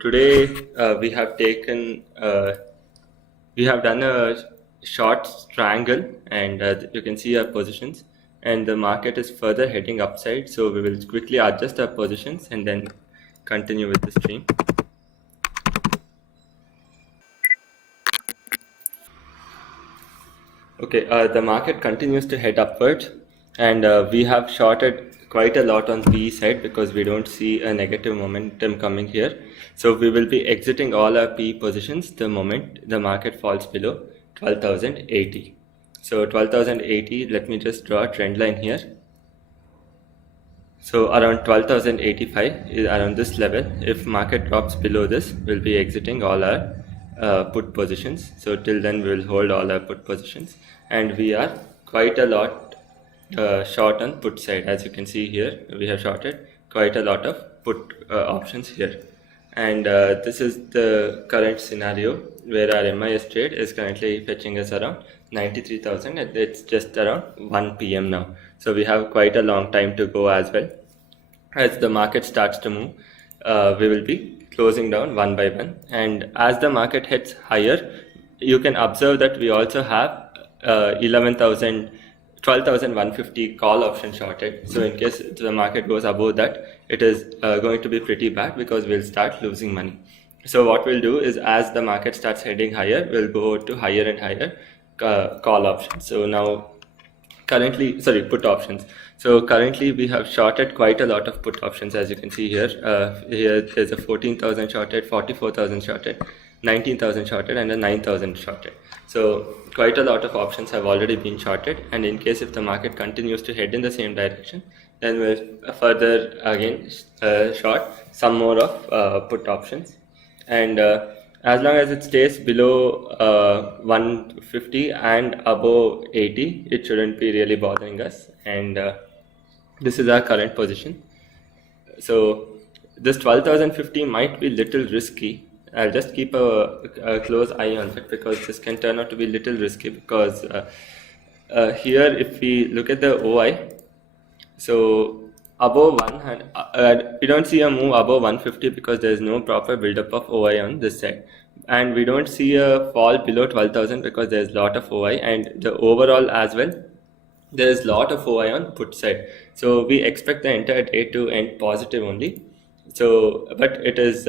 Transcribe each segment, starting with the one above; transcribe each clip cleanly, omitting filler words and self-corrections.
today we have done a short triangle, and you can see our positions, and the market is further heading upside. So we will quickly adjust our positions and then continue with the stream. Okay, the market continues to head upwards, and we have shorted quite a lot on PE side because we don't see a negative momentum coming here. So we will be exiting all our PE positions the moment the market falls below 12,080. So 12,080, let me just draw a trend line here. So around 12,085 is around this level. If market drops below this, we'll be exiting all our put positions. So till then we'll hold all our put positions, and we are quite a lot short on put side. As you can see here, we have shorted quite a lot of put options here, and this is the current scenario where our MIS trade is currently fetching us around 93,000, and it's just around 1 p.m. now. So we have quite a long time to go as well. As the market starts to move, we will be closing down one by one, and as the market heads higher, you can observe that we also have 12,150 call option shorted. So in case the market goes above that, it is going to be pretty bad because we'll start losing money. So what we'll do is, as the market starts heading higher, we'll go to higher and higher call options. So now put options. So currently we have shorted quite a lot of put options, as you can see here. Here there's a 14,000 shorted, 44,000 shorted, 19,000 shorted, and a 9,000 shorted. So quite a lot of options have already been shorted, and in case if the market continues to head in the same direction, then we'll further again short some more of put options. And as long as it stays below 150 and above 80, it shouldn't be really bothering us. And this is our current position. So this 12,050 might be little risky. I'll just keep a close eye on it because this can turn out to be little risky, because here if we look at the OI, so above 100, we don't see a move above 150 because there is no proper buildup of OI on this side, and we don't see a fall below 12,000 because there is a lot of OI, and the overall as well, there is a lot of OI on put side. So we expect the entire day to end positive only. So, but it is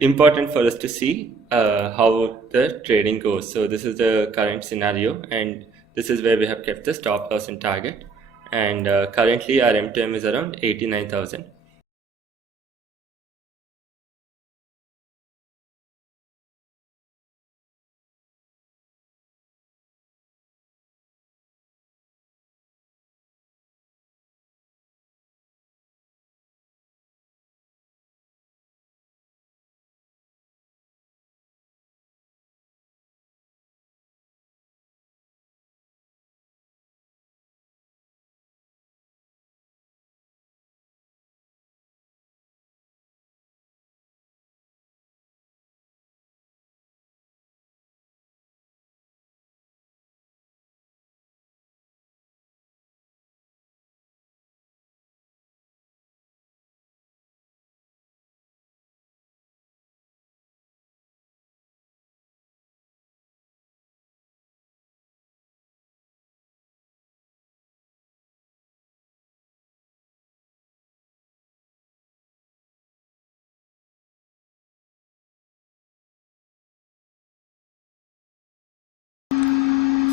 important for us to see how the trading goes. So this is the current scenario, and this is where we have kept the stop loss and target, and currently our MTM is around 89,000.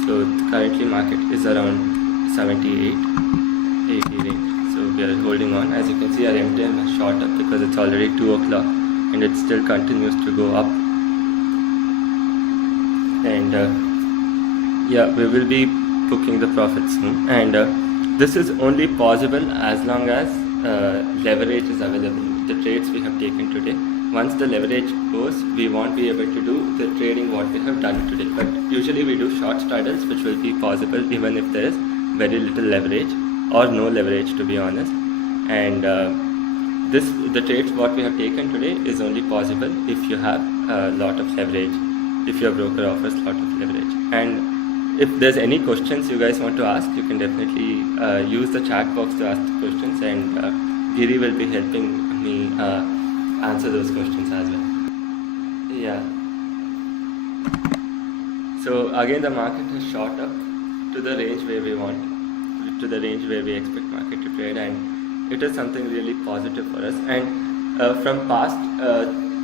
So currently market is around 78, 80 range. So we are holding on. As you can see, our MTM has shot up because it's already 2 o'clock and it still continues to go up. And yeah, we will be booking the profits soon. And this is only possible as long as leverage is available. The trades we have taken today, once the leverage goes, we won't be able to do the trading what we have done today. But usually we do short straddles, which will be possible even if there is very little leverage or no leverage, to be honest. And the trades what we have taken today is only possible if you have a lot of leverage, if your broker offers a lot of leverage. And if there's any questions you guys want to ask, you can definitely use the chat box to ask the questions, and Giri will be helping me answer those questions as well. Yeah. So again, the market has shot up to the range where we want, to the range where we expect market to trade, and it is something really positive for us. And from past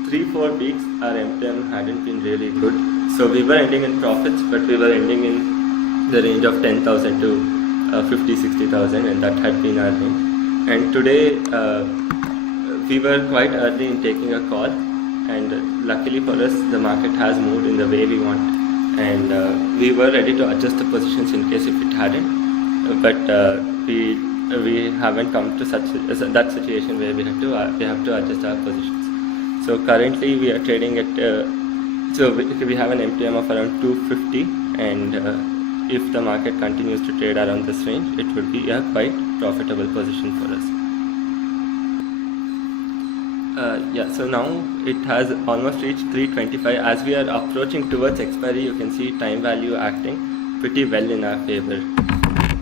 3-4 weeks, our MTM hadn't been really good. So we were ending in profits, but we were ending in the range of 10,000 to 50,000-60,000, and that had been our range. And today we were quite early in taking a call, and luckily for us, the market has moved in the way we want, and we were ready to adjust the positions in case if it hadn't, but we haven't come to that situation where we have to adjust our positions. So currently we are trading at so we have an MTM of around 250, and if the market continues to trade around this range, it would be a quite profitable position for us. Yeah, so now it has almost reached 325. As we are approaching towards expiry, you can see time value acting pretty well in our favor,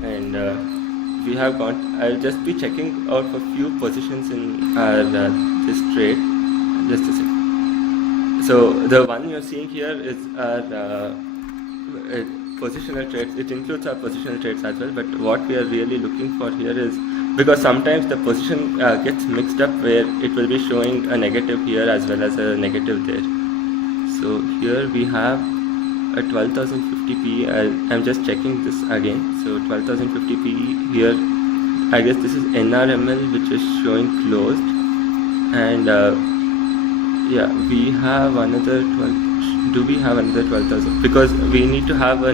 and we have got. I'll just be checking out a few positions in our this trade. Just a second. So the one you're seeing here is our positional trades. It includes our positional trades as well, but what we are really looking for here is, because sometimes the position gets mixed up where it will be showing a negative here as well as a negative there. So here we have a 12,050 PE. I'm just checking this again. So 12,050 PE here, I guess this is NRML which is showing closed, and yeah, we have another 12. Do we have another 12,000? Because we need to have a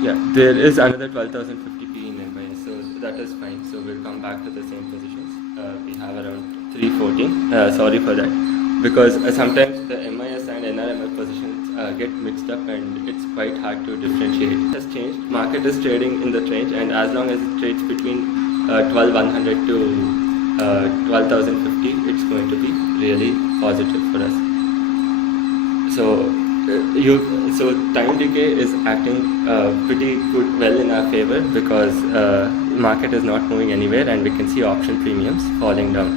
yeah, there is another 12,050 P in MIS, so that is fine. So we'll come back to the same positions. We have around 314. Sorry for that, because sometimes the MIS and NRML positions get mixed up, and it's quite hard to differentiate. It has changed. Market is trading in the range, and as long as it trades between 12,100 to 12,050, it's going to be really positive for us. So so time decay is acting pretty well in our favor, because market is not moving anywhere, and we can see option premiums falling down.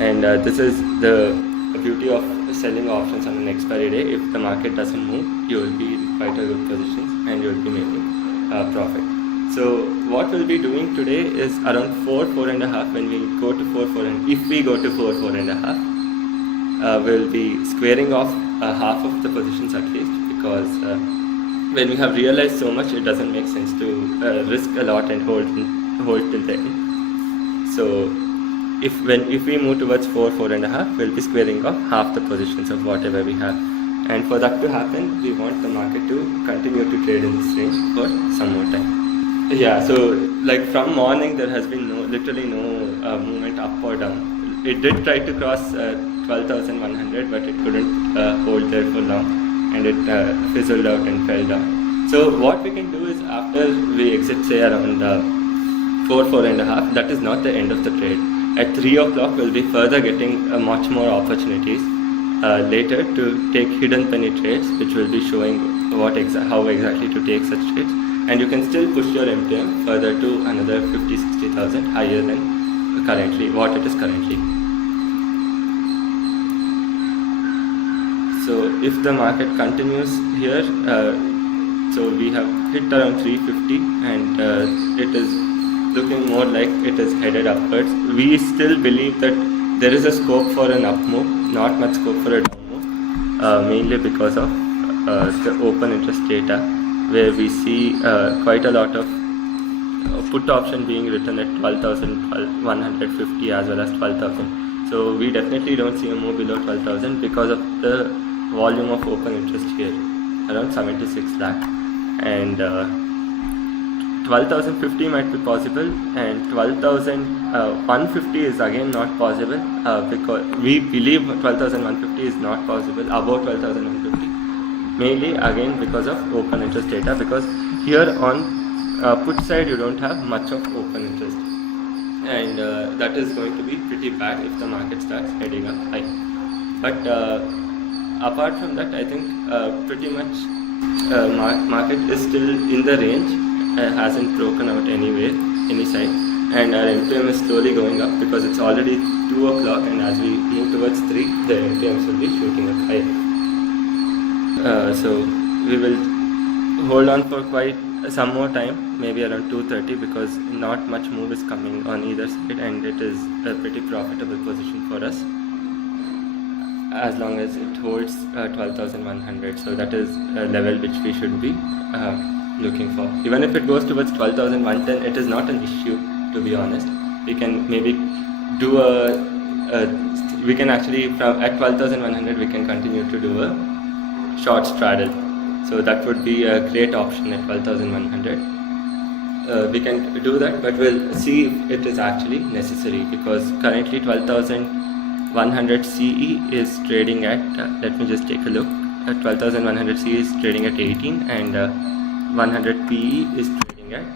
And this is the beauty of selling options on an expiry day. If the market doesn't move, you will be in quite a good position, and you will be making profit. So what we'll be doing today is around 4.5. When we go to 4.5, if we go to 4.5, we'll be squaring off half of the positions at least, because when we have realized so much, it doesn't make sense to risk a lot and hold till the end. So if we move towards 4.5, we'll be squaring off half the positions of whatever we have, and for that to happen, we want the market to continue to trade in this range for some more time. Yeah, so like from morning there has been literally no movement up or down. It did try to cross 12,100, but it couldn't hold there for long, and it fizzled out and fell down. So what we can do is, after we exit say around 4.5, that is not the end of the trade. At 3 o'clock we'll be further getting much more opportunities later to take hidden penny trades, which will be showing how exactly to take such trades. And you can still push your MTM further to another 50,000-60,000 higher than what it is currently. So if the market continues here, so we have hit around 350, and it is looking more like it is headed upwards. We still believe that there is a scope for an up move, not much scope for a down move, mainly because of the open interest data, where we see quite a lot of put option being written at 12,150 as well as 12,000. So we definitely don't see a move below 12,000 because of the volume of open interest here, around 76 lakh. And 12,050 might be possible, and 12,150 is again not possible, because we believe 12,150 is not possible above 12,150. Mainly again because of open interest data, because here on put side you don't have much of open interest, and that is going to be pretty bad if the market starts heading up high. But apart from that, I think pretty much market is still in the range, hasn't broken out anywhere, any side, and our MTM is slowly going up because it's already 2 o'clock, and as we move towards 3, the MTMs will be shooting up higher. So we will hold on for quite some more time, maybe around 2:30, because not much move is coming on either side, and it is a pretty profitable position for us as long as it holds 12,100. So that is a level which we should be looking for. Even if it goes towards 12,110, it is not an issue, to be honest. We can maybe do we can actually from at 12,100 we can continue to do a short straddle. So that would be a great option at 12,100. We can do that, but we'll see if it is actually necessary, because currently 12,100 CE is trading at, let me just take a look, 12,100 CE is trading at 18, and 100 PE is trading at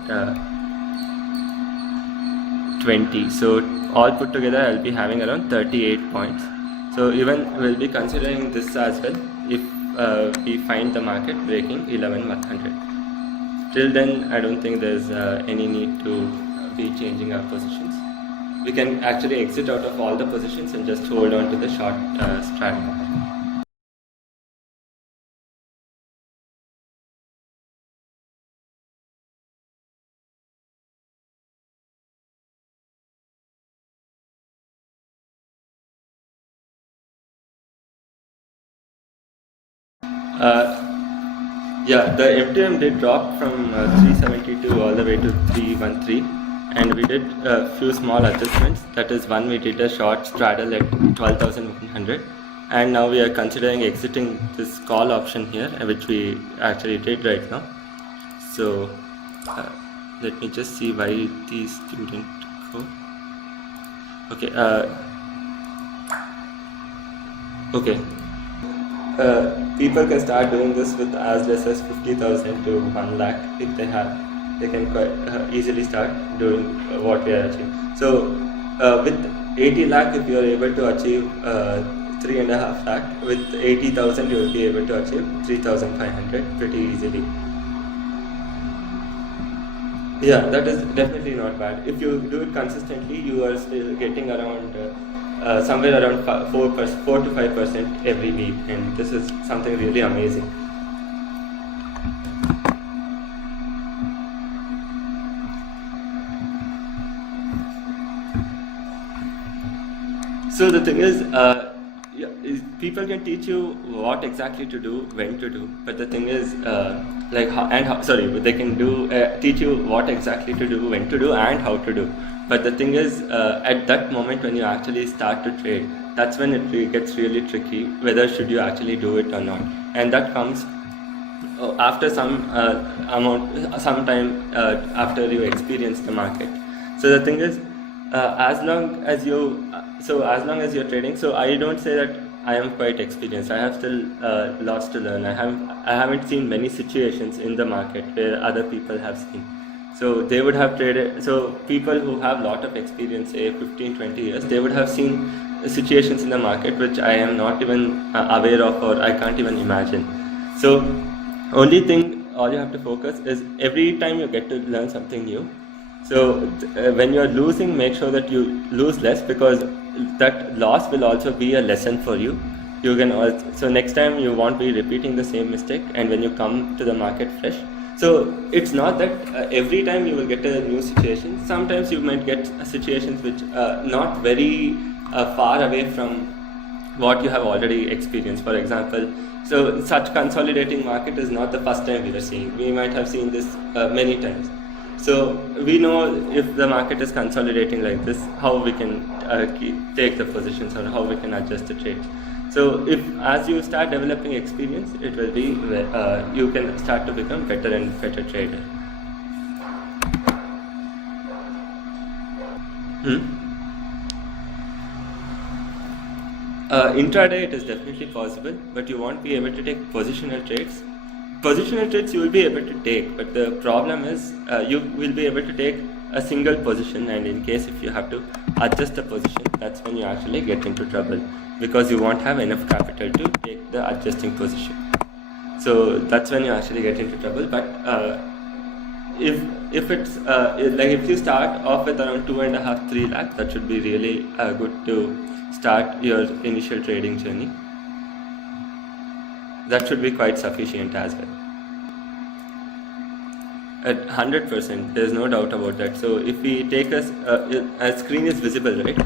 20. So all put together I'll be having around 38 points. So even we'll be considering this as well if we find the market breaking 11,100. Till then I don't think there's any need to be changing our positions. We can actually exit out of all the positions and just hold on to the short straddle. Yeah, the MTM did drop from 372 all the way to 313, and we did a few small adjustments. That is, one, we did a short straddle at 12,100, and now we are considering exiting this call option here, which we actually did right now. So let me just see why these didn't go. Okay. Okay. People can start doing this with as less as 50,000 to 1 lakh if they have. They can quite easily start doing what we are achieving. So with 80 lakh, if you are able to achieve 3.5 lakh, with 80,000 you will be able to achieve 3,500 pretty easily. Yeah, that is definitely not bad. If you do it consistently, you are still getting around somewhere around 4 to 5% every week, and this is something really amazing. So the thing is, people can teach you what exactly to do, when to do, but the thing is, they can teach you what exactly to do, when to do, and how to do. But the thing is, at that moment when you actually start to trade, that's when it gets really tricky, whether should you actually do it or not. And that comes after some time after you experience the market. So the thing is, as long as you're trading, so I don't say that I am quite experienced. I have still lots to learn. I haven't seen many situations in the market where other people have seen. So they would have traded, so people who have a lot of experience, say 15-20 years, they would have seen situations in the market which I am not even aware of, or I can't even imagine. So all you have to focus is every time you get to learn something new. So when you're losing, make sure that you lose less, because that loss will also be a lesson for you. You can also, so next time you won't be repeating the same mistake, and when you come to the market fresh. So it's not that every time you will get a new situation. Sometimes you might get situations which not very far away from what you have already experienced. For example, so such consolidating market is not the first time we are seeing. We might have seen this many times. So we know if the market is consolidating like this, how we can take the positions, or how we can adjust the trades. So as you start developing experience, it will be you can start to become better and better trader. Intraday it is definitely possible, but you won't be able to take positional trades. Positional trades you will be able to take, but the problem is you will be able to take a single position, and in case if you have to adjust the position, that's when you actually get into trouble, because you won't have enough capital to take the adjusting position. So that's when you actually get into trouble. But if it's like if you start off with around 2.5-3 lakh, that should be really good to start your initial trading journey. That should be quite sufficient as well. At 100%, there's no doubt about that. So if we take a screen is visible, right?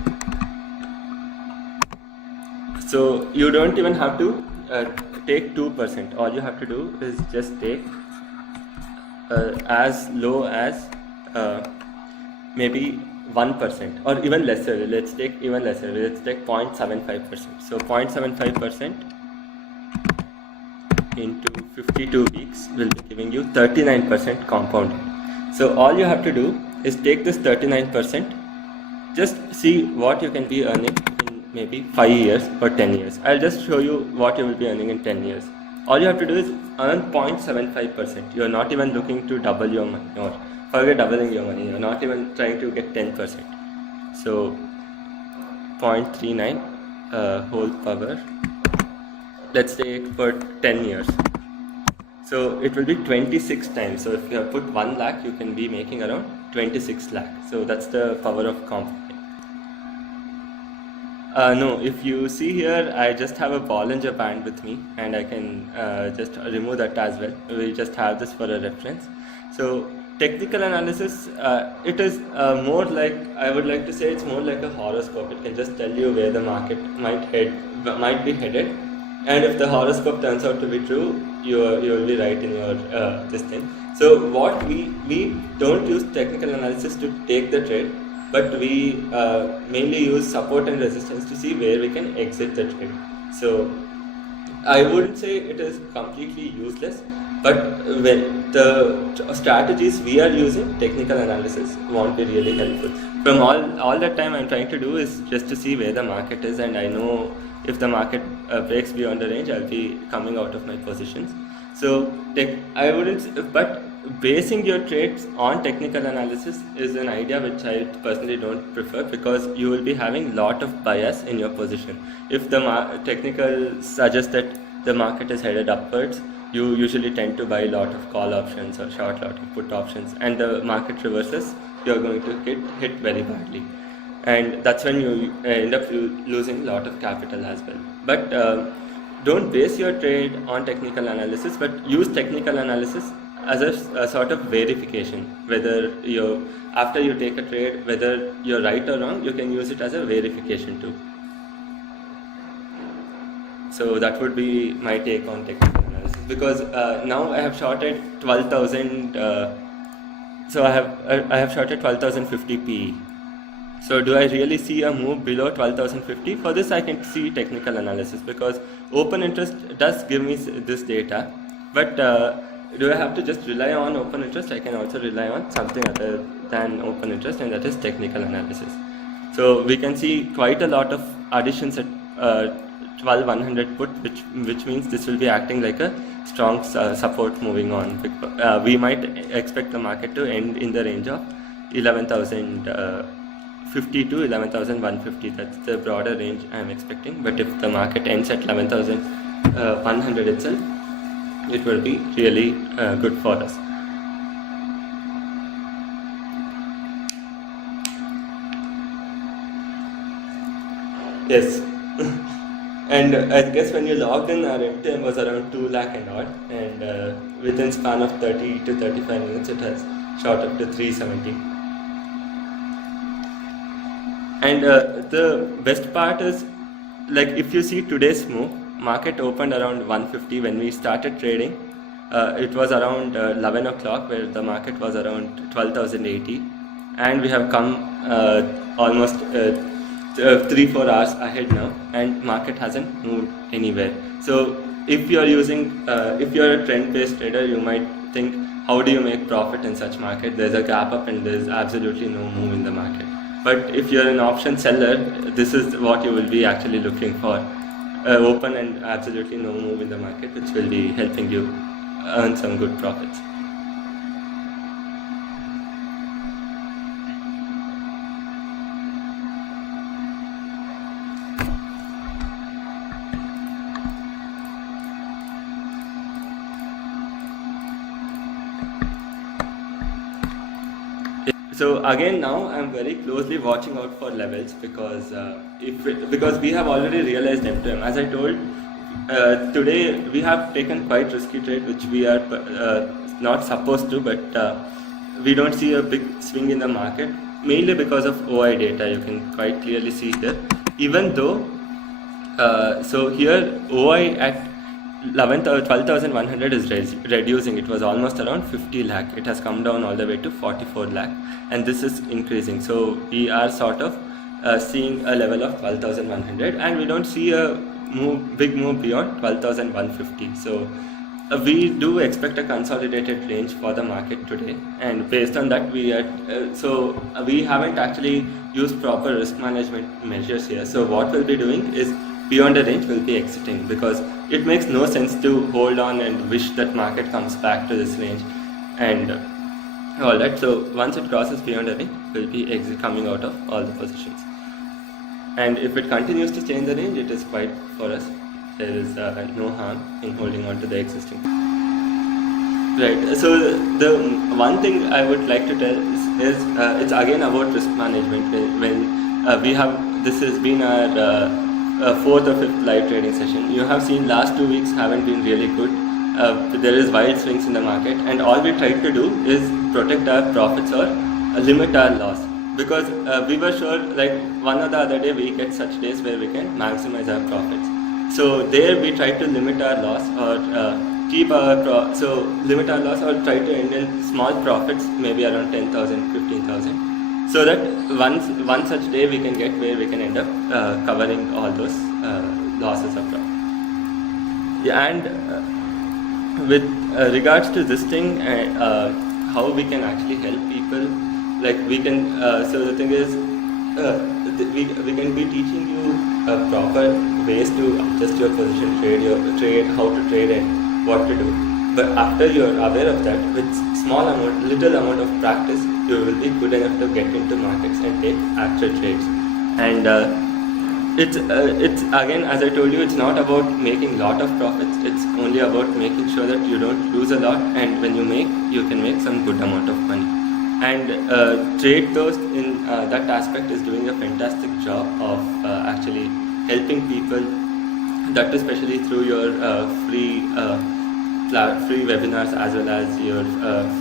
So you don't even have to take 2%. All you have to do is just take as low as maybe 1% or even lesser. Let's take even lesser. Let's take 0.75%. So 0.75% into 52 weeks will be giving you 39% compounding. So all you have to do is take this 39%, just see what you can be earning in maybe 5 years or 10 years. I'll just show you what you will be earning in 10 years. All you have to do is earn 0.75%. You're not even looking to double your money, or forget doubling your money. You're not even trying to get 10%. So 0.39 whole power. Let's take for 10 years. So it will be 26 times. So if you have put 1 lakh, you can be making around 26 lakh. So that's the power of compounding. No, if you see here, I just have a Bollinger Band with me, and I can just remove that as well. We just have this for a reference. So technical analysis, it is more like, I would like to say it's more like a horoscope. It can just tell you where the market might be headed, and if the horoscope turns out to be true, you will be right in your this thing. So what we don't use technical analysis to take the trade, but we mainly use support and resistance to see where we can exit the trade. So I wouldn't say it is completely useless, but when the strategies we are using, technical analysis won't be really helpful. From all that time I'm trying to do is just to see where the market is, and I know if the market breaks beyond the range, I'll be coming out of my positions. So I wouldn't, but basing your trades on technical analysis is an idea which I personally don't prefer, because you will be having lot of bias in your position. If the technical suggests that the market is headed upwards, you usually tend to buy a lot of call options or short lot of put options, and the market reverses, you're going to get hit very badly, and that's when you end up losing a lot of capital as well. But don't base your trade on technical analysis, but use technical analysis as a sort of verification, whether after you take a trade, whether you're right or wrong, you can use it as a verification too. So that would be my take on technical analysis, because now I have shorted 12,000. So I have shorted 12,050 PE. So do I really see a move below 12,050? For this I can see technical analysis, because open interest does give me this data. But do I have to just rely on open interest? I can also rely on something other than open interest, and that is technical analysis. So we can see quite a lot of additions at 12,100 put, which means this will be acting like a strong support moving on. We might expect the market to end in the range of 11,050 to 11,150. That's the broader range I am expecting. But if the market ends at 11,100 itself, it will be really good for us. Yes. And I guess when you logged in, our MTM was around 2 lakh and odd, and within span of 30 to 35 minutes, it has shot up to 370. And the best part is, like, if you see today's move, market opened around 150 when we started trading. It was around 11 o'clock where the market was around 12,080, and we have come almost 3-4 hours ahead now, and market hasn't moved anywhere. So if you're if you're a trend based trader, you might think, how do you make profit in such market? There's a gap up and there's absolutely no move in the market. But if you're an option seller, this is what you will be actually looking for. Open and absolutely no move in the market, which will be helping you earn some good profits. So again, now I'm very closely watching out for levels because because we have already realized M2M. As I told, today we have taken quite risky trade, which we are not supposed to, but we don't see a big swing in the market, mainly because of OI data. You can quite clearly see here. Even though, so here OI at 12,100 is reducing. It was almost around 50 lakh. It has come down all the way to 44 lakh, and this is increasing. So we are sort of seeing a level of 12,100, and we don't see a big move beyond 12,150. So we do expect a consolidated range for the market today, and based on that we are we haven't actually used proper risk management measures here. So what we'll be doing is, beyond the range we'll be exiting, because it makes no sense to hold on and wish that market comes back to this range and all that. So once it crosses beyond the range, we'll be coming out of all the positions, and if it continues to change the range, it is quite for us. There is no harm in holding on to the existing. Right. So the one thing I would like to tell is it's again about risk management. When we have, this has been our fourth or fifth live trading session. You have seen last 2 weeks haven't been really good. There is wild swings in the market, and all we tried to do is protect our profits or limit our loss, because we were sure, like one or the other day we get such days where we can maximize our profits. So there we try to limit our loss, or keep our limit our loss, or try to end in small profits, maybe around 10,000, 15,000. So that one such day we can get where we can end up covering all those losses of profit. Yeah, and with regards to this thing, how we can actually help people, like we can. So the thing is, we can be teaching you proper ways to adjust your position, trade, how to trade, and what to do. But after you are aware of that, with little amount of practice, you will be good enough to get into markets and take actual trades. And it's again, as I told you, it's not about making lot of profits. It's only about making sure that you don't lose a lot, and when you can make some good amount of money. And trade those in that aspect is doing a fantastic job of actually helping people. That especially through your free webinars, as well as your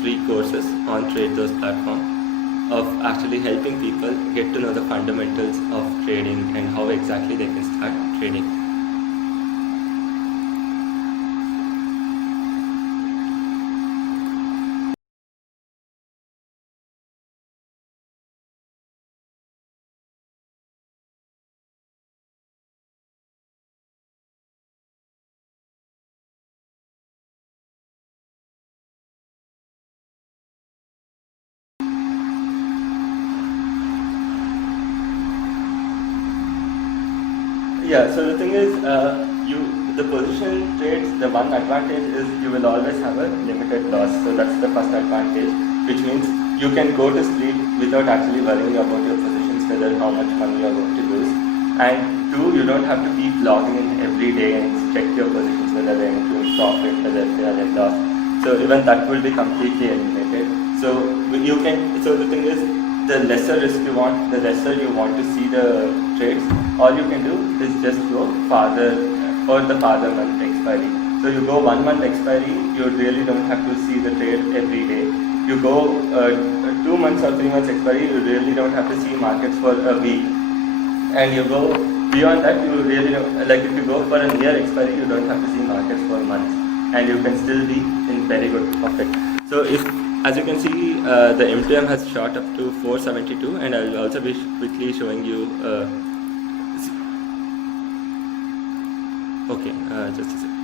free courses on Trade Those platform, of actually helping people get to know the fundamentals of trading and how exactly they can start trading. Yeah, so the thing is, the position trades, the one advantage is you will always have a limited loss. So that's the first advantage, which means you can go to sleep without actually worrying about your positions, whether how much money you are going to lose. And two, you don't have to keep logging in every day and check your positions, whether they are into profit, whether they are in loss. So even that will be completely eliminated. So you can. So the thing is, the lesser risk you want, the lesser you want to see the trades, all you can do is just go farther for the farther month expiry. So you go 1 month expiry, you really don't have to see the trade every day. You go 2 months or 3 months expiry, you really don't have to see markets for a week. And you go beyond that, you really don't, like if you go for a year expiry, you don't have to see markets for months, and you can still be in very good profit. So as you can see, the M2M has shot up to 472, and I will also be quickly showing you. Okay, just a second.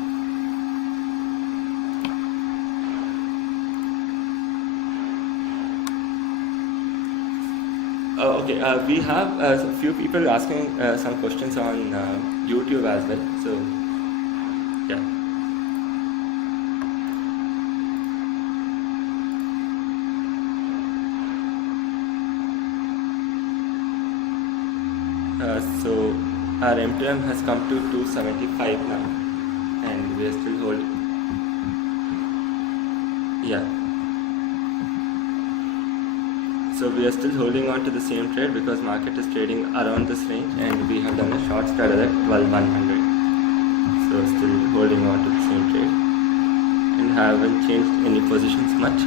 Okay, we have a few people asking some questions on YouTube as well. So, yeah. So our M2M has come to 275 now, and we are still holding. Yeah. So we are still holding on to the same trade because market is trading around this range, and we have done a short straddle at 12,100. So still holding on to the same trade and haven't changed any positions much.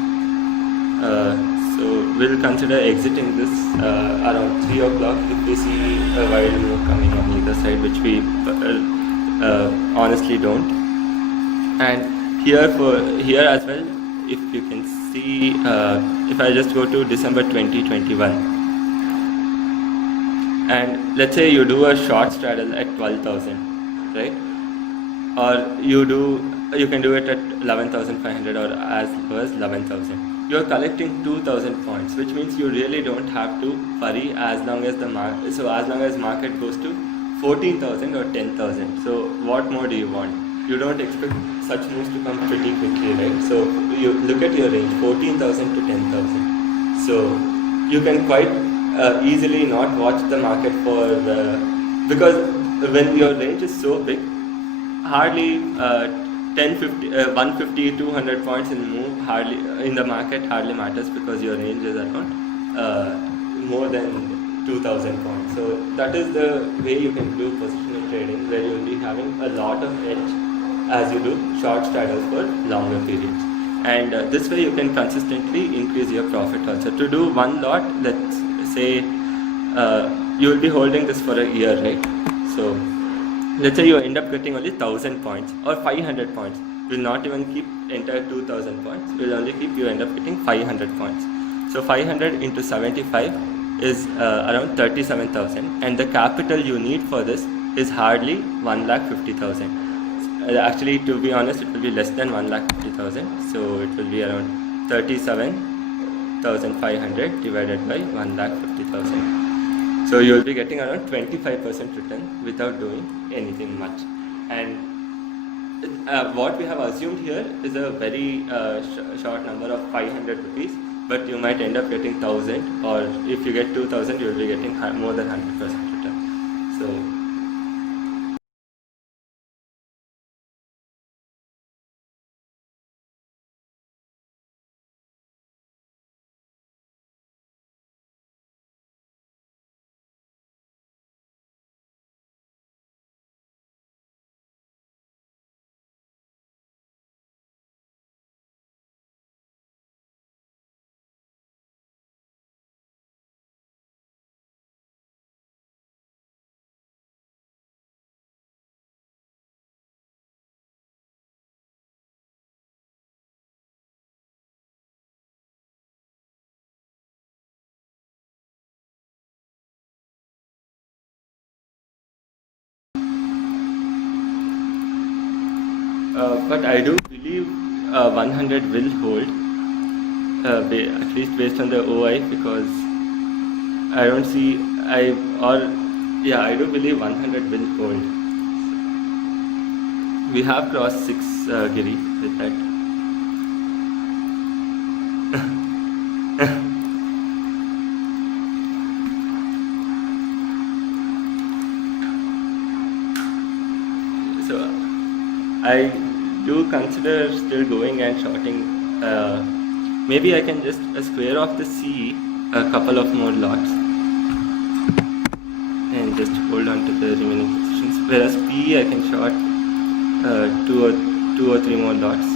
So we'll consider exiting this around 3 o'clock if we see a wild move coming on either side, which we honestly don't. And here as well, if you can see, if I just go to December 2021, and let's say you do a short straddle at 12,000, right? Or you can do it at 11,500 or as low as 11,000. You're collecting 2,000 points, which means you really don't have to worry as long as market goes to 14,000 or 10,000. So what more do you want? You don't expect such moves to come pretty quickly, right? So you look at your range, 14,000 to 10,000. So you can quite easily not watch the market because when your range is so big, hardly 150, 200 points in the market hardly matters, because your range is around more than 2,000 points. So that is the way you can do positional trading, where you will be having a lot of edge as you do short straddles for longer periods. And this way you can consistently increase your profit also. To do one lot, let's say you will be holding this for a year, right? So let's say you end up getting only 1,000 points or 500 points. We'll not even keep entire 2,000 points. We'll only you end up getting 500 points. So 500 into 75 is around 37,000, and the capital you need for this is hardly 1,50,000. Actually, to be honest, it will be less than 1,50,000. So it will be around 37,500 divided by 1,50,000. So you will be getting around 25% return without doing anything much. And what we have assumed here is a very short number of 500 rupees, but you might end up getting 1,000, or if you get 2,000, you will be getting more than 100% return. So but I do believe 100 will hold, at least based on the OI, because I don't see, I do believe 100 will hold. We have crossed 6 Giri with that. So I do consider still going and shorting. Maybe I can just square off the C a couple of more lots and just hold on to the remaining positions. Whereas P, I can short 2 or 3 more lots.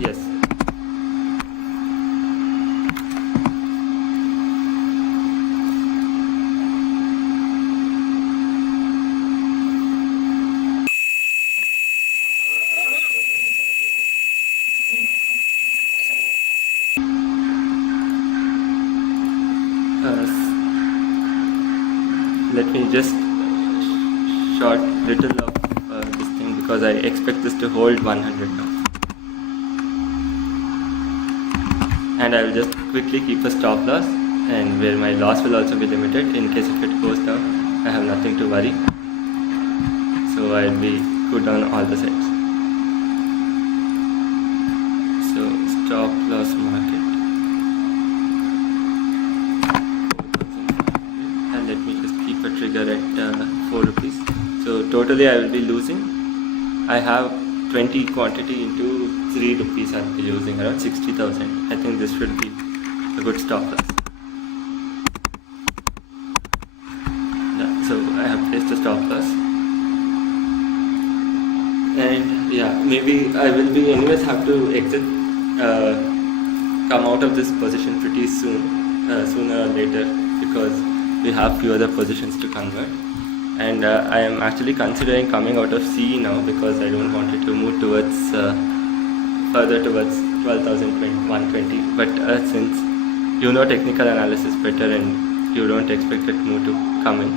Yes. Let me just short little of this thing, because I expect this to hold 100 now. And I will just quickly keep a stop loss, and where my loss will also be limited in case if it goes down. I have nothing to worry, so I will be good on all the sides. So stop loss market. Let me just keep a trigger at 4 rupees. So totally I will be losing. I have 20 quantity into 3 rupees I'll be using, around 60,000. I think this should be a good stop loss. Yeah, so I have placed a stop loss. And yeah, maybe I will be anyways have to exit, come out of this position pretty soon, sooner or later, because we have few other positions to convert. And I am actually considering coming out of C now, because I don't want it to move towards further towards 12,120. But since you know technical analysis better and you don't expect that move to come in,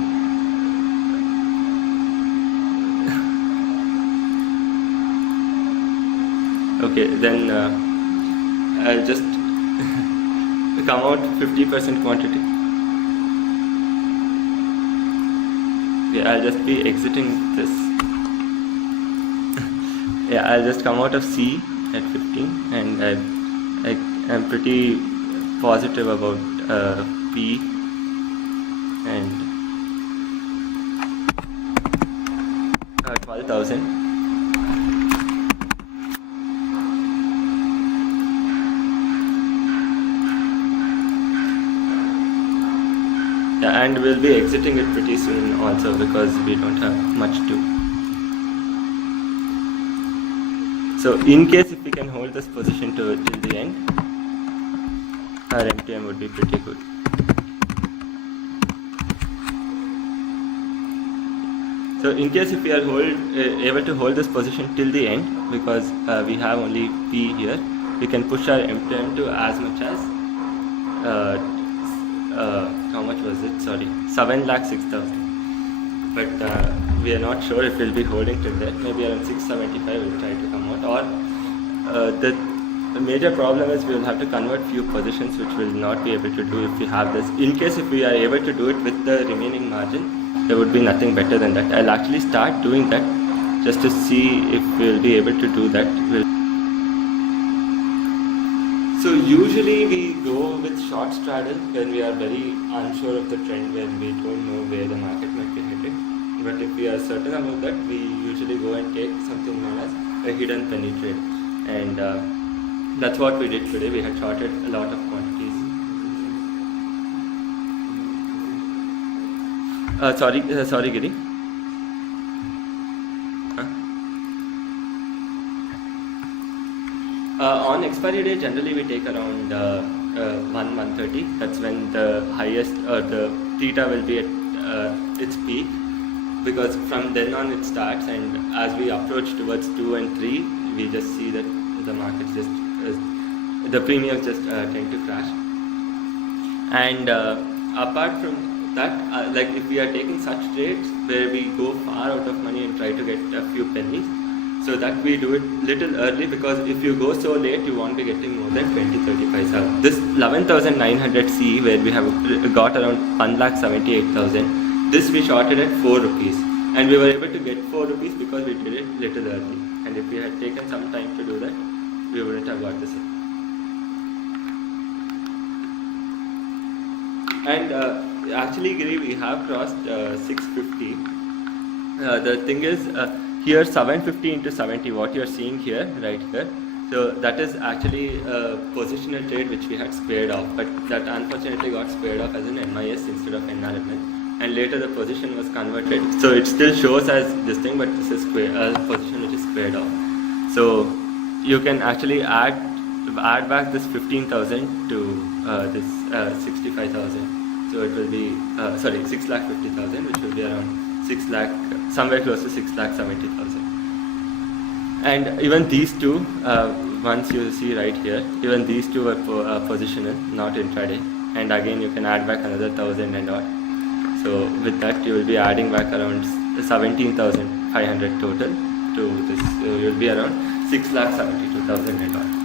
okay, then I'll just come out 50% quantity. Yeah, I'll just be exiting this. Yeah, I'll just come out of C at 15, and I'm pretty positive about P and 12,000. Yeah, and we'll be exiting it pretty soon also, because we don't have much to. So in case if we can hold this position till the end, our MTM would be pretty good. So in case if we are able to hold this position till the end, because we have only P here, we can push our MTM to as much as how much was it? Sorry, 7,06,000. But we are not sure if we'll be holding till there. Maybe around 675 we'll try to come out. Or the major problem is we will have to convert few positions, which we'll not be able to do if we have this. In case if we are able to do it with the remaining margin, there would be nothing better than that. I'll actually start doing that just to see if we'll be able to do that. So usually we go with short straddle when we are very unsure of the trend, when we don't know where the market might be headed. But if we are certain about that, we usually go and take something known as a hidden penny trade. And that's what we did today. We had shorted a lot of quantities. Sorry, Giri. On expiry day, generally we take around 130. That's when the highest or the theta will be at its peak, because from then on it starts, and as we approach towards 2 and 3, we just see that the markets just the premiums just tend to crash. And apart from that, like if we are taking such trades where we go far out of money and try to get a few pennies, so that we do it little early, because if you go so late, you won't be getting more than 20-30 paisa. This 11,900 C, where we have got around 1,78,000, this we shorted at 4 rupees, and we were able to get 4 rupees because we did it little early. And if we had taken some time to do that, we wouldn't have got this in. And actually, Giri, we have crossed 650. The thing is, here 750 into 70, what you are seeing here, right here, so that is actually a positional trade which we had squared off, but that unfortunately got squared off as an MIS instead of NRML, and later the position was converted, so it still shows as this thing, but this is a position which is squared off. So you can actually add back this 15,000 to this 65,000, so it will be 6,50,000, which will be around 6 lakh, somewhere close to 6,70,000. And even these two, once you see right here, even these two are positional, not intraday. And again, you can add back another 1,000 and all. So with that, you will be adding back around 17,500 total to this. So you will be around 6,72,000 and all.